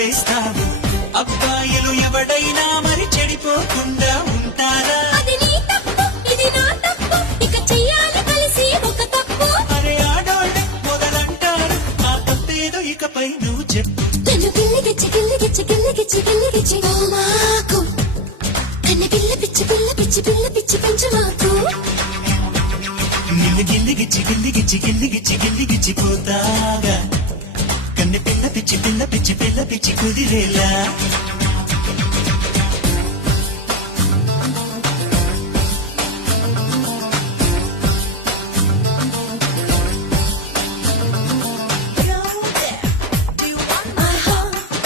నవ్వేస్తావు. అబ్బాయిలు ఎవడైనా మరి చెడిపోకుండా ఉంటారా? అది నీ తప్పు, ఇది నా తప్పు, ఇక చెయ్యాలి కలిసి ఒక తప్పు. అరే ఆడోళ్ళే మొదలంటారు, ఆ తప్పేదో ఇకపై నువ్వు చెప్పు. నన్ను గిల్లిగిచ్చి గిల్లిగిచ్చి గిల్లిగిచ్చి గిల్లిగిచ్చి ఓ మాకు కన్న పిల్ల పిచ్చి పిల్ల పిచ్చి పిల్ల పిచ్చి పెంచు మాకు. నిన్ను గిల్లిగిచ్చి గిల్లిగిచ్చి గిల్లిగిచ్చి గిల్లిగిచ్చి పోతాగా, కన్నె పిల్ల పిచ్చి పిల్ల పిచ్చి పిల్ల పిచ్చి కుదిరేలా.